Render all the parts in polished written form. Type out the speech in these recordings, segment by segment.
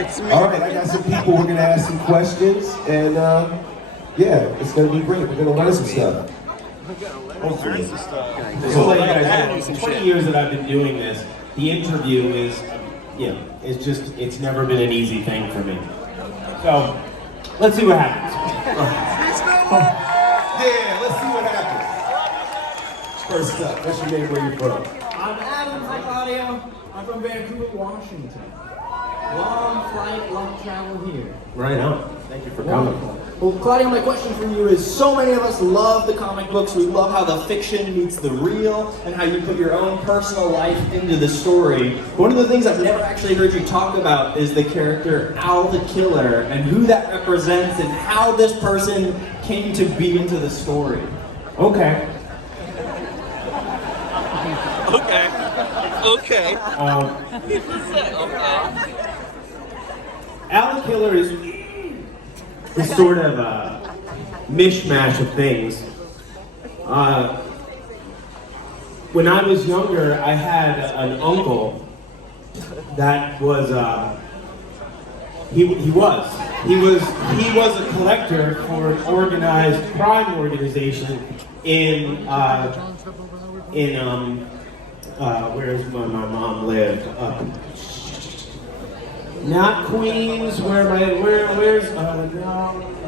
All right, I got some people. We're gonna ask some questions, and yeah, it's gonna be great. We're gonna learn some stuff. Hopefully. So, like guys, in 20 years that I've been doing this, the interview is, it's never been an easy thing for me. So, let's see what happens. Yeah, let's see what happens. First up, what's your name? Where you from? I'm Adam. Hi, Claudio. I'm from Vancouver, Washington. Long flight, long travel here. Right on. Thank you for coming. Well, Claudio, my question for you is, so many of us love the comic books. We love how the fiction meets the real and how you put your own personal life into the story. One of the things I've never actually heard you talk about is the character Al the Killer and who that represents and how this person came to be into the story. Okay. Okay. Al the Killer is sort of a mishmash of things. When I was younger, I had an uncle that was he was a collector for an organized crime organization in where's my mom lived? Not Queens, where's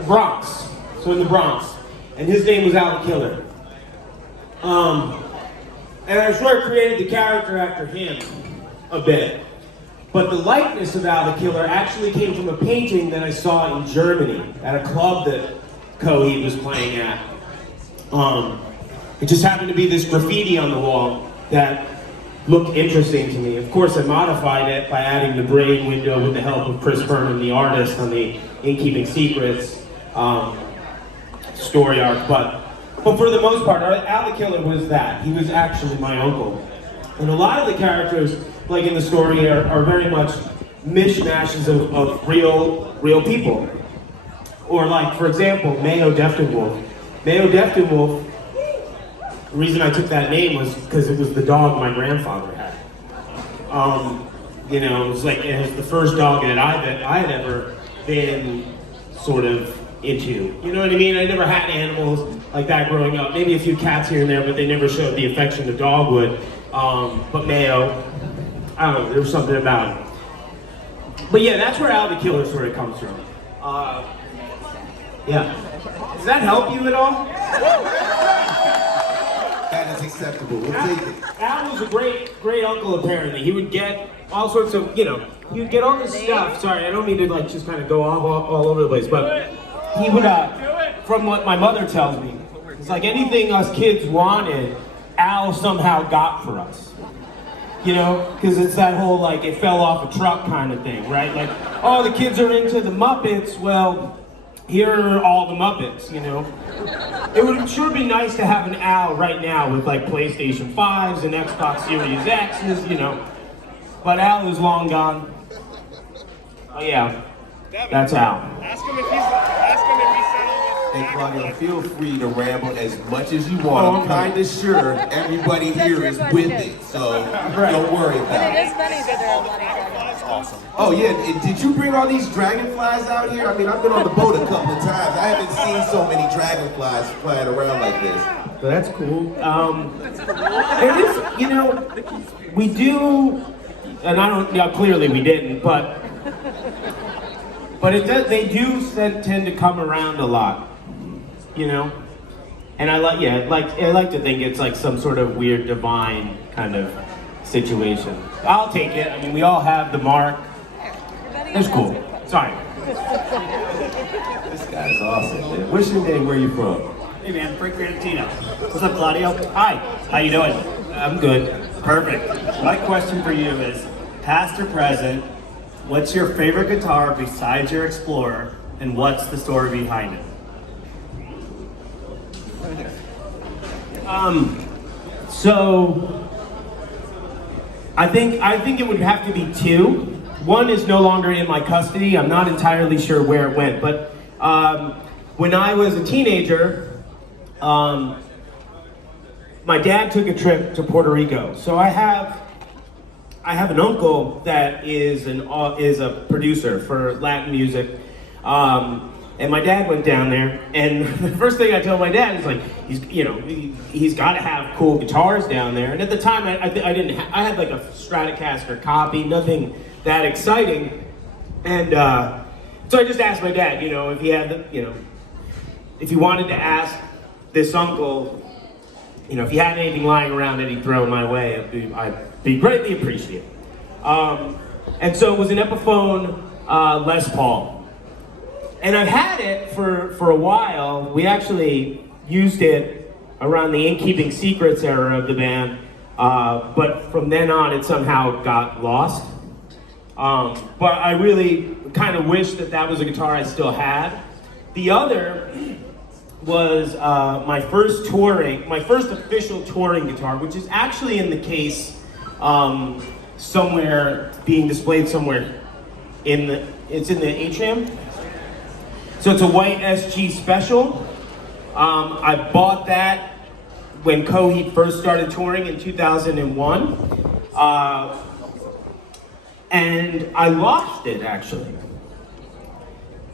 Bronx. So in the Bronx. And his name was Al the Killer. And I sort of created the character after him a bit. But the likeness of Al the Killer actually came from a painting that I saw in Germany at a club that Coheed was playing at. It just happened to be this graffiti on the wall that looked interesting to me. Of course, I modified it by adding the brain window with the help of Chris Burnham, the artist, on the In Keeping Secrets story arc. But for the most part, Al the Killer was that. He was actually my uncle. And a lot of the characters, like in the story, are very much mishmashes of real people. Or like, for example, Mayo Deftonwolf. Mayo Deftonwolf, the reason I took that name was because it was the dog my grandfather had. It was the first dog that I had ever been sort of into. You know what I mean? I never had animals like that growing up. Maybe a few cats here and there, but they never showed the affection a dog would. But Mayo, I don't know, there was something about it. But yeah, that's where Al the Killer sort of comes from. Yeah. Does that help you at all? That is acceptable. We'll take it. Al was a great uncle, apparently. He would get all sorts of, he would get all this stuff. Sorry, I don't mean to just kind of go all over the place, but he would, from what my mother tells me, it's like anything us kids wanted, Al somehow got for us. Because it's that whole, it fell off a truck kind of thing, right? Like, oh, the kids are into the Muppets, well, here are all the Muppets, It would sure be nice to have an Al right now with PlayStation 5s and Xbox Series X's, But Al is long gone. Oh yeah, that's Al. Ask him if he's selling Hey Claudio, feel free to ramble as much as you want. I'm kind of sure everybody here is with it, so don't worry about it. It is funny that there are a lot of dragonflies. Awesome. Oh yeah, did you bring all these dragonflies out here? I mean, I've been on the boat a couple of times. I haven't seen so many dragonflies flying around like this. So that's cool. It is, we do, and I don't, clearly we didn't, but it does, they do tend to come around a lot, And I like to think it's like some sort of weird divine kind of situation. I'll take it. I mean, we all have the mark. It's cool. Sorry. This guy's awesome, man. What's your name? Where you from? Hey man, Frank Grantino. What's up, Claudio? Hi. How you doing? I'm good. Perfect. My question for you is, past or present, what's your favorite guitar besides your Explorer, and what's the story behind it? So I think it would have to be two. One is no longer in my custody. I'm not entirely sure where it went, but when I was a teenager, my dad took a trip to Puerto Rico. So I have I have an uncle that is a producer for Latin music, and my dad went down there. And the first thing I told my dad is like, he's got to have cool guitars down there. And at the time, I had like a Stratocaster copy, nothing that exciting. And so I just asked my dad, if he had, if he wanted to ask this uncle, if he had anything lying around that he'd throw my way, I'd be greatly appreciated. And so it was an Epiphone Les Paul. And I've had it for a while. We actually used it around the In Keeping Secrets era of the band, but from then on it somehow got lost. But I really kind of wish that was a guitar I still had. The other was my first official touring guitar, which is actually in the case somewhere, being displayed somewhere it's in the atrium. So it's a white SG Special. I bought that when Coheed first started touring in 2001. And I lost it actually.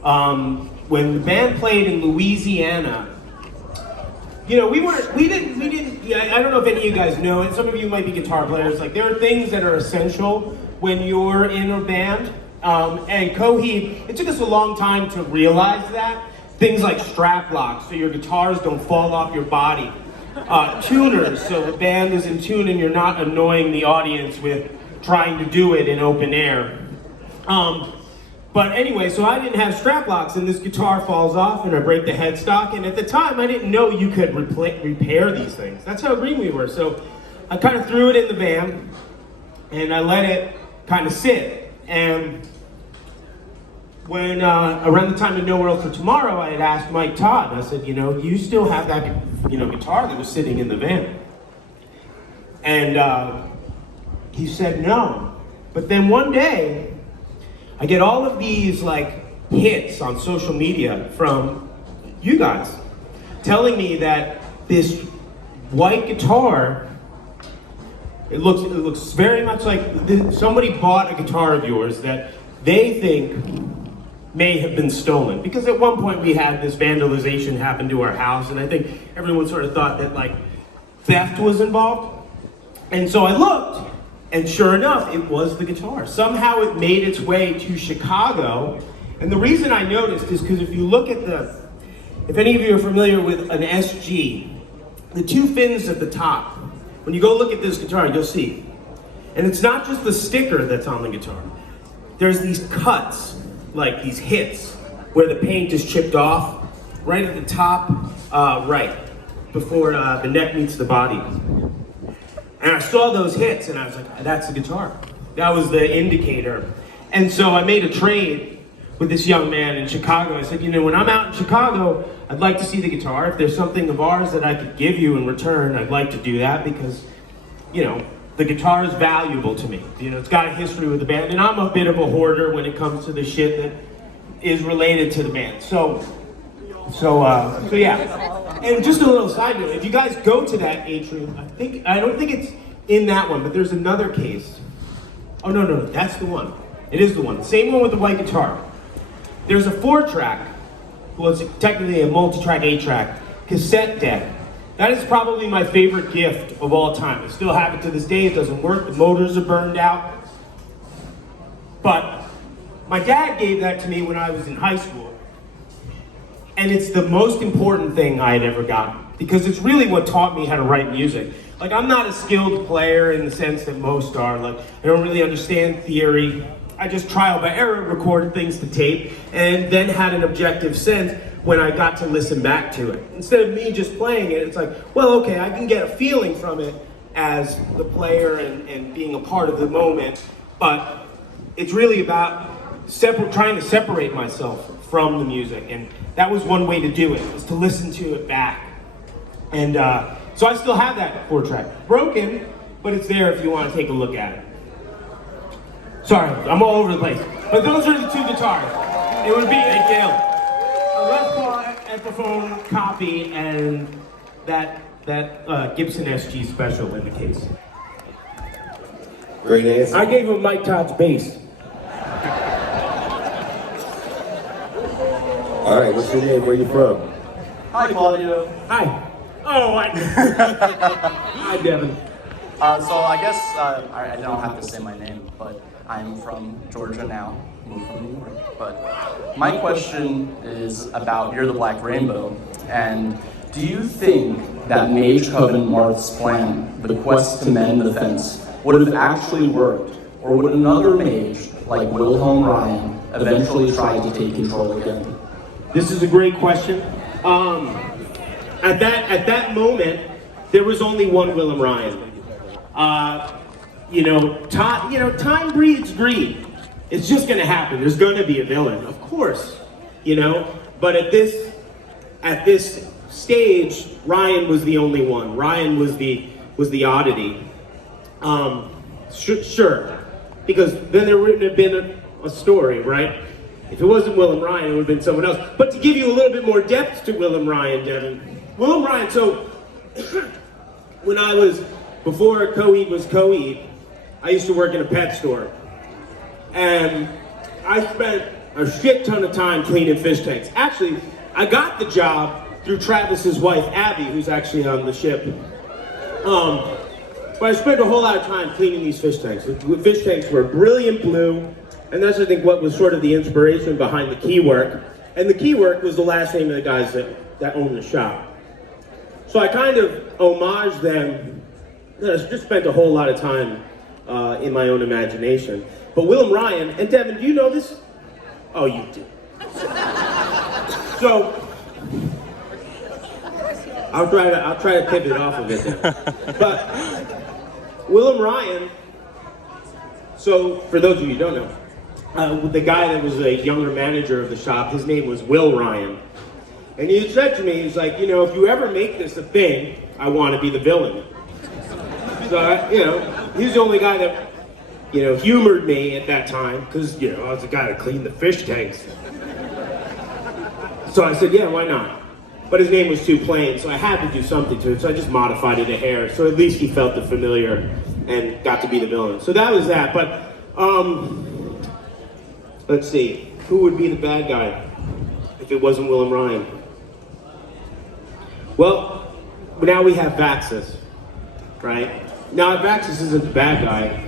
When the band played in Louisiana, I don't know if any of you guys know, and some of you might be guitar players, like there are things that are essential when you're in a band. And Coheed, it took us a long time to realize that. Things like strap locks, so your guitars don't fall off your body. Tuners, so the band is in tune and you're not annoying the audience with trying to do it in open air. But anyway, so I didn't have strap locks and this guitar falls off and I break the headstock, and at the time I didn't know you could repair these things. That's how green we were. So I kind of threw it in the van and I let it kind of sit. And when around the time of No World for Tomorrow, I had asked Mike Todd, I said, you still have that guitar that was sitting in the van? And he said no. But then one day, I get all of these hits on social media from you guys telling me that this white guitar, it looks very much like somebody bought a guitar of yours that they think may have been stolen. Because at one point we had this vandalization happen to our house, and I think everyone sort of thought that theft was involved. And so I looked, and sure enough, it was the guitar. Somehow it made its way to Chicago. And the reason I noticed is because if you look at if any of you are familiar with an SG, the two fins at the top, when you go look at this guitar, you'll see. And it's not just the sticker that's on the guitar. There's these cuts, like these hits, where the paint is chipped off, right at the top, right, before the neck meets the body. And I saw those hits and I was like, that's the guitar. That was the indicator. And so I made a trade with this young man in Chicago. I said, when I'm out in Chicago, I'd like to see the guitar. If there's something of ours that I could give you in return, I'd like to do that because, the guitar is valuable to me. It's got a history with the band, and I'm a bit of a hoarder when it comes to the shit that is related to the band. So yeah. And just a little side note, if you guys go to that atrium, I don't think it's in that one, but there's another case. Oh, no, that's the one. It is the one. Same one with the white guitar. There's a 4-track, well, it's technically a multi-track 8-track cassette deck. That is probably my favorite gift of all time. I still have it to this day. It doesn't work. The motors are burned out. But my dad gave that to me when I was in high school. And it's the most important thing I had ever gotten, because it's really what taught me how to write music. I'm not a skilled player in the sense that most are. I don't really understand theory. I just trial by error recorded things to tape and then had an objective sense when I got to listen back to it. Instead of me just playing it, it's like, well, okay, I can get a feeling from it as the player and being a part of the moment, but it's really about trying to separate myself from the music, and that was one way to do it, was to listen to it back. And so I still have that 4-track. Broken, but it's there if you want to take a look at it. Sorry, I'm all over the place. But those are the two guitars. It would be a Les Paul Epiphone copy and that Gibson SG Special in the case. Great answer. I gave him Mike Todd's bass. All right, what's your name? Where you from? Hi, Claudio. Hi. Oh, hi, Devin. So I guess I don't have to say my name, but I'm from Georgia now, moved from New York. But my question is about You're the Black Rainbow, and do you think that Mage Coven Marth's plan, the quest to mend the fence, would have actually worked, or would another mage like Wilhelm Ryan eventually try to take control again? This is a great question. At that moment, there was only one Willem Ryan. Time breeds greed. It's just going to happen. There's going to be a villain, of course. But at this stage, Ryan was the only one. Ryan was the oddity. Sure, because then there wouldn't have been a story, right? If it wasn't Willem Ryan, it would have been someone else. But to give you a little bit more depth to Willem Ryan, Devin. Willem Ryan, so before co-ed was co-ed, I used to work in a pet store. And I spent a shit ton of time cleaning fish tanks. Actually, I got the job through Travis's wife, Abby, who's actually on the ship. But I spent a whole lot of time cleaning these fish tanks. The fish tanks were brilliant blue, and that's, I think, what was sort of the inspiration behind the Keywork. And the Keywork was the last name of the guys that owned the shop. So I kind of homaged them. I just spent a whole lot of time in my own imagination. But Willem Ryan, and Devin, do you know this? Oh, you do. So, I'll try to pivot off of it then. But Willem Ryan, so for those of you who don't know, the guy that was a younger manager of the shop, his name was Will Ryan. And he said to me, he's like, if you ever make this a thing, I want to be the villain. So, he's the only guy that, humored me at that time, because, I was the guy that cleaned the fish tanks. So I said, yeah, why not? But his name was too plain, so I had to do something to it, so I just modified it a hair, so at least he felt the familiar and got to be the villain. So that was that, but, let's see, who would be the bad guy if it wasn't Willem Ryan? Well, now we have Vaxis, right? Now, Vaxis isn't the bad guy,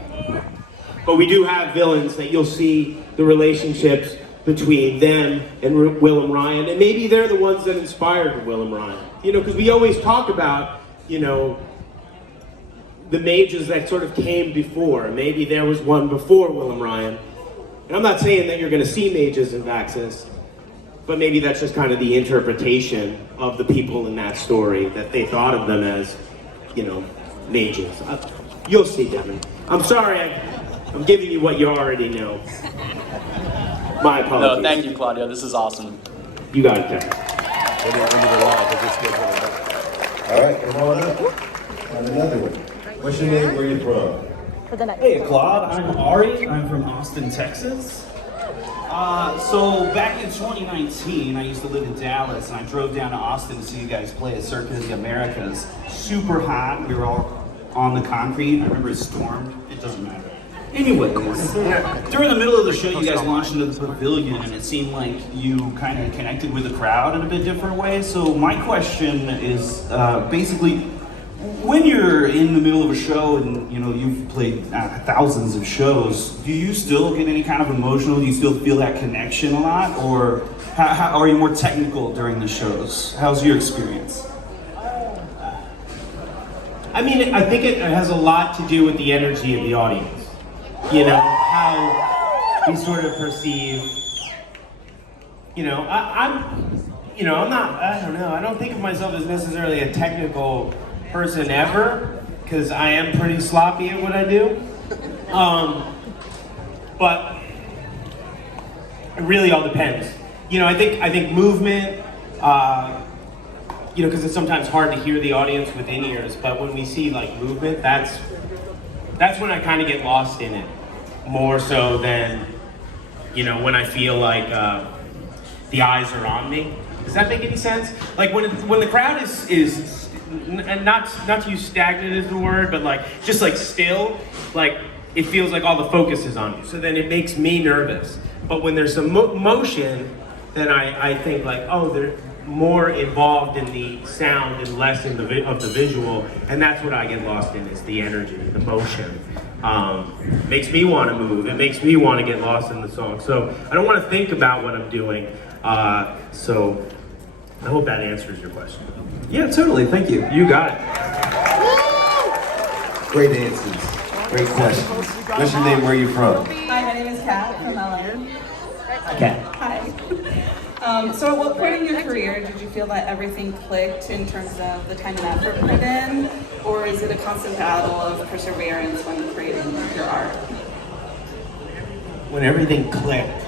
but we do have villains that you'll see the relationships between them and Willem Ryan, and maybe they're the ones that inspired Willem Ryan. Because we always talk about, the mages that sort of came before. Maybe there was one before Willem Ryan. And I'm not saying that you're going to see mages in Vaxis, but maybe that's just kind of the interpretation of the people in that story, that they thought of them as, mages. You'll see, Devin. I'm sorry, I'm giving you what you already know. My apologies. No, thank you, Claudio. This is awesome. You got it, Devin. All right, come on up. Have another one. What's your name? Where you from? Hey, Claude. I'm Ari. I'm from Austin, Texas. So back in 2019, I used to live in Dallas, and I drove down to Austin to see you guys play at Circuit of the Americas. Super hot. We were all on the concrete. I remember it stormed. It doesn't matter. Anyways, during the middle of the show, you guys launched into the pavilion, and it seemed like you kind of connected with the crowd in a bit different way. So my question is basically, when you're in the middle of a show and you've played thousands of shows, do you still get any kind of emotional? Do you still feel that connection a lot, or how are you more technical during the shows? How's your experience? I mean, I think it has a lot to do with the energy of the audience. How we sort of perceive, I don't think of myself as necessarily a technical person ever, because I am pretty sloppy at what I do. But it really all depends. I think movement, because it's sometimes hard to hear the audience with in-ears, but when we see like movement, that's when I kind of get lost in it, more so than, when I feel like the eyes are on me. Does that make any sense? Like when the crowd is and not to use stagnant as the word, but like just like still, like it feels like all the focus is on you. So then it makes me nervous. But when there's some motion, then I think like, oh, they're more involved in the sound and less in of the visual, and that's what I get lost in, is the energy, the motion. Makes me want to move. It makes me want to get lost in the song. So I don't want to think about what I'm doing. So I hope that answers your question. Yeah, totally. Thank you. You got it. Great answers. Great questions. What's your name? Where are you from? Hi, my name is Kat from LA. Okay. Hi. So at what point in your career did you feel that everything clicked in terms of the time and effort put in? Or is it a constant battle of perseverance when creating your art? When everything clicked.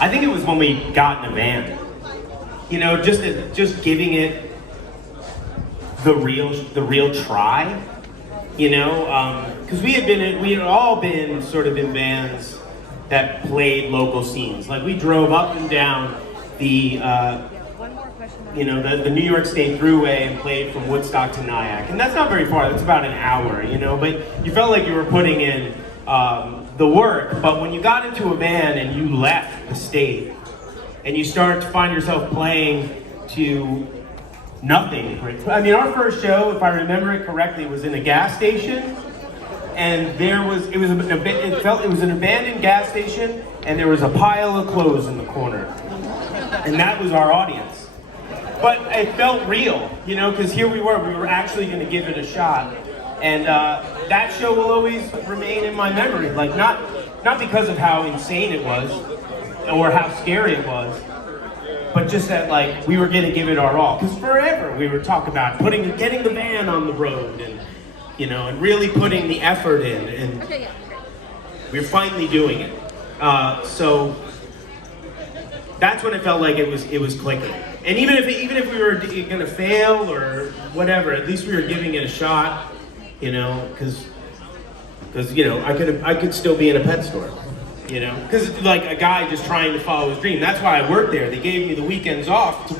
I think it was when we got in a band. You know, just giving it the real try. You know, because we had all been sort of in bands that played local scenes. Like we drove up and down the the New York State Thruway and played from Woodstock to Nyack, and that's not very far. That's about an hour, you know. But you felt like you were putting in the work. But when you got into a band and you left the state and you start to find yourself playing to nothing. I mean, our first show, if I remember it correctly, was in a gas station, and it was an abandoned gas station, and there was a pile of clothes in the corner, and that was our audience. But it felt real, you know, because here we were actually going to give it a shot, and that show will always remain in my memory. Like not because of how insane it was or how scary it was, but just that, like, we were gonna give it our all. Because forever we were talking about getting the band on the road, and you know, and really putting the effort in, and we're finally doing it. So that's when it felt like it was clicking. And even if we were gonna fail or whatever, at least we were giving it a shot. You know, because you know, I could still be in a pet store. You know, because like a guy just trying to follow his dream. That's why I worked there. They gave me the weekends off to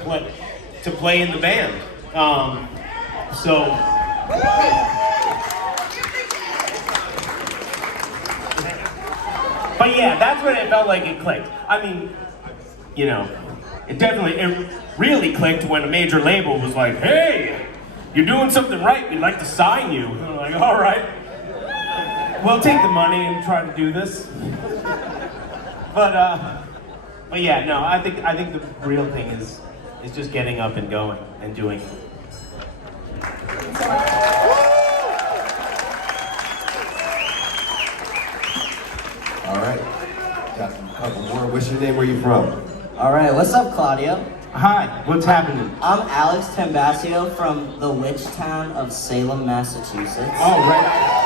play in the band. But yeah, that's when it felt like it clicked. I mean, you know, it really clicked when a major label was like, "Hey, you're doing something right. We'd like to sign you." And I'm like, "All right, we'll take the money and try to do this." But yeah, no, I think the real thing is just getting up and going and doing it. All right. Got a couple more. What's your name? Where you from? All right, what's up, Claudio? Hi, what's happening? I'm Alex Tambasio from the witch town of Salem, Massachusetts. Oh, right.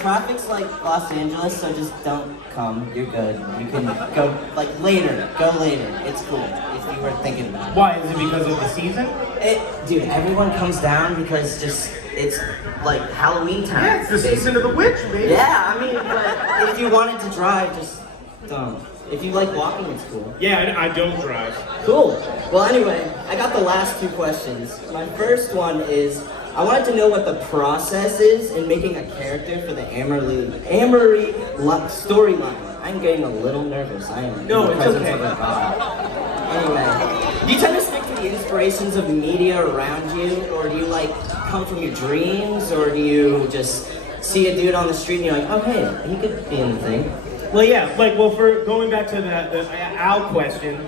Traffic's like Los Angeles, so just don't come. You're good. You can go like later. Go later. It's cool if you were thinking about it. Why? Is it because of the season? Dude, everyone comes down because it's like Halloween time. Yeah, it's the season of the witch, baby. Yeah, I mean, but if you wanted to drive, just don't. If you like walking, it's cool. Yeah, I don't drive. Cool. Well, anyway, I got the last two questions. My first one is, I wanted to know what the process is in making a character for the Amory storyline. I'm getting a little nervous. I am. No, it's okay. Anyway, do you tend to stick to the inspirations of media around you, or do you like come from your dreams, or do you just see a dude on the street and you're like, oh hey, he could be in the thing? Well, yeah, for going back to the Al question,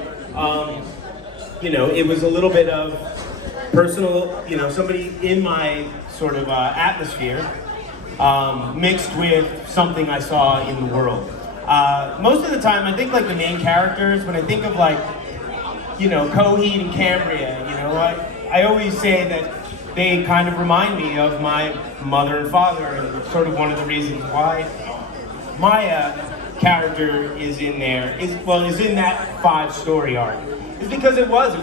you know, it was a little bit of personal, you know, somebody in my sort of atmosphere mixed with something I saw in the world. Most of the time, I think like the main characters, when I think of like, you know, Coheed and Cambria, you know, I always say that they kind of remind me of my mother and father, and sort of one of the reasons why my character is in there, is in that 5-story arc. It's because it was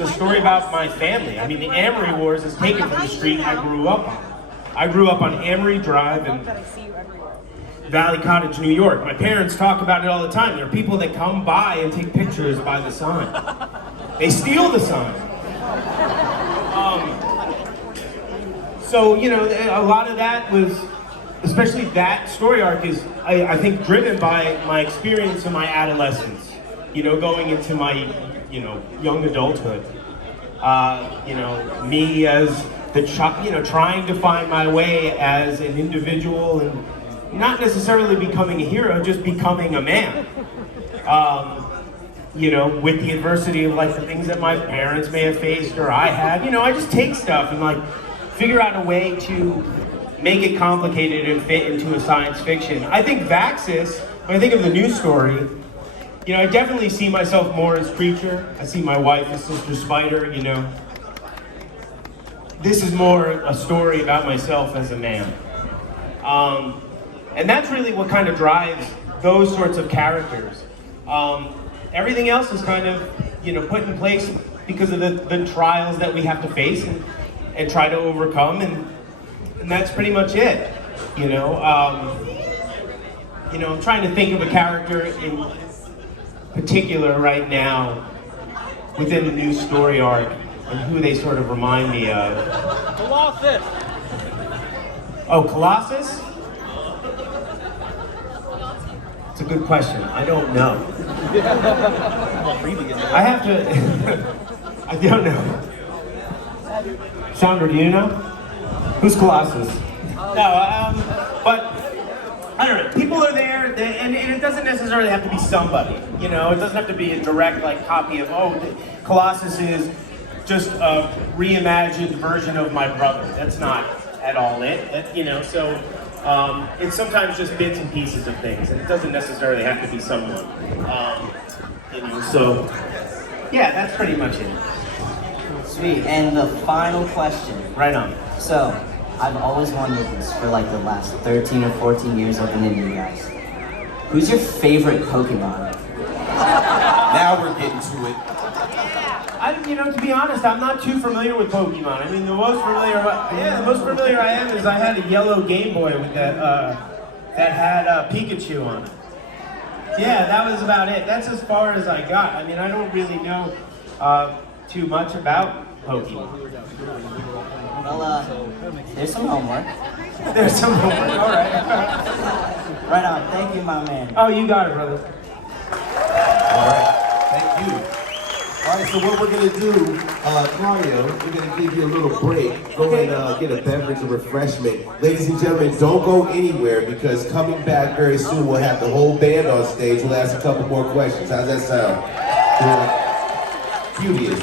a story about my family. I mean, the Amory Wars is taken from the street I grew up on. I grew up on Amory Drive in Valley Cottage, New York. My parents talk about it all the time. There are people that come by and take pictures by the sign. They steal the sign. So, you know, a lot of that was, especially that story arc is, I think, driven by my experience in my adolescence, you know, going into my, you know, young adulthood. You know, me as the you know, trying to find my way as an individual and not necessarily becoming a hero, just becoming a man. You know, with the adversity of like the things that my parents may have faced or I had, you know, I just take stuff and like figure out a way to make it complicated and fit into a science fiction. I think Vaxis, when I think of the new story, you know, I definitely see myself more as Creature. I see my wife as Sister Spider, you know. This is more a story about myself as a man. And that's really what kind of drives those sorts of characters. Everything else is kind of, you know, put in place because of the trials that we have to face and try to overcome, and that's pretty much it. You know, I'm trying to think of a character in particular right now within the new story arc and who they sort of remind me of. Colossus! Oh, Colossus? It's a good question. I don't know. I have to. I don't know. Sandra, do you know? Who's Colossus? No, but I don't know. People are there, and it doesn't necessarily have to be somebody. You know, it doesn't have to be a direct like copy of. Oh, Colossus is just a reimagined version of my brother. That's not at all it. You know, so. It's sometimes just bits and pieces of things, and it doesn't necessarily have to be someone. You know, so yeah, that's pretty much it. Sweet. And the final question. Right on. So, I've always wondered this for like the last 13 or 14 years I've been in you guys. Who's your favorite Pokemon? Now we're getting to it. You know, to be honest, I'm not too familiar with Pokemon. I mean, the most familiar I am is I had a yellow Game Boy with that had Pikachu on it. Yeah, that was about it. That's as far as I got. I mean, I don't really know too much about Pokemon. Well, there's some homework. There's some homework. All right. Right on. Thank you, my man. Oh, you got it, brother. All right, thank you. All right, so what we're gonna do, Claudio, we're gonna give you a little break. Go and get a beverage or refreshment. Ladies and gentlemen, don't go anywhere because coming back very soon, we'll have the whole band on stage. We'll ask a couple more questions. How's that sound? Curious.